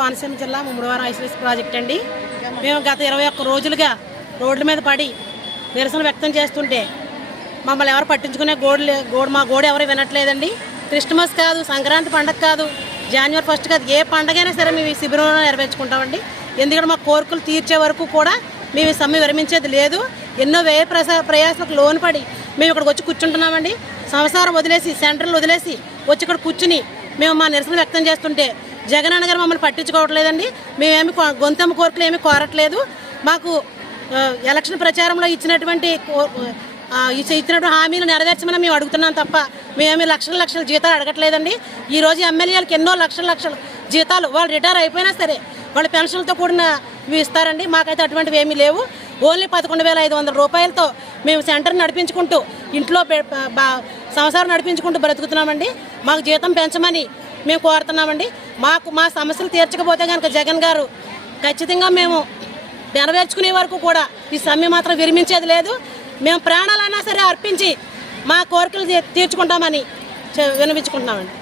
కోనసీమ జిల్లా Mummidivaram isolation project అండి. మేము గత 21 రోజులుగా రోడ్ల మీద పడి నిరసన వ్యక్తం చేస్తుంటే మమ్మల్ని ఎవరు పట్టించుకునే మా గోడు ఎవరు వినట్లేదండి. క్రిస్మస్ కాదు, సంక్రాంతి పండగ కాదు, జనవరి 1 కాదు, ఏ పండగైనా సరే మేము ఈ శిబిరంలో నెరవేర్చుకుంటామండి. ఎందుకంటే మా కోరికలు తీర్చే వరకు కూడా మేము ఈ సమ్మె విరమించేది లేదు. ఎన్నో వ్యయ ప్రయాసాలకు లోను పడి మేము ఇక్కడికి వచ్చి కూర్చుంటున్నామండి. సంసారం వదిలేసి, సెంటర్లు వదిలేసి వచ్చి ఇక్కడ కూర్చుని మేము మా నిరసన వ్యక్తం చేస్తుంటే జగన్ అన్న గారు మమ్మల్ని పట్టించుకోవట్లేదండి. మేమేమి గొంతమ్మ కోరికలు ఏమీ కోరట్లేదు. మాకు ఎలక్షన్ ప్రచారంలో ఇచ్చినటువంటి హామీలు నెరవేర్చమని మేము అడుగుతున్నాం తప్ప మేమేమి లక్షల జీతాలు అడగట్లేదండి. ఈరోజు ఎమ్మెల్యేలకు ఎన్నో లక్షల జీతాలు వాళ్ళు రిటైర్ అయిపోయినా సరే వాళ్ళ పెన్షన్లతో కూడిన ఇస్తారండి. మాకైతే అటువంటివి ఏమీ లేవు. ఓన్లీ 11,500 రూపాయలతో మేము సెంటర్ నడిపించుకుంటూ ఇంట్లో సంసారం నడిపించుకుంటూ బ్రతుకుతున్నామండి. మాకు జీతం పెంచమని మేము కోరుతున్నామండి. మా సమస్యలు తీర్చకపోతే కనుక జగన్ గారు ఖచ్చితంగా మేము నెరవేర్చుకునే వరకు కూడా ఈ సమ్మె మాత్రం విరమించేది లేదు. మేము ప్రాణాలైనా సరే అర్పించి మా కోరికలు తీర్చుకుంటామని వినిపించుకుంటున్నామండి.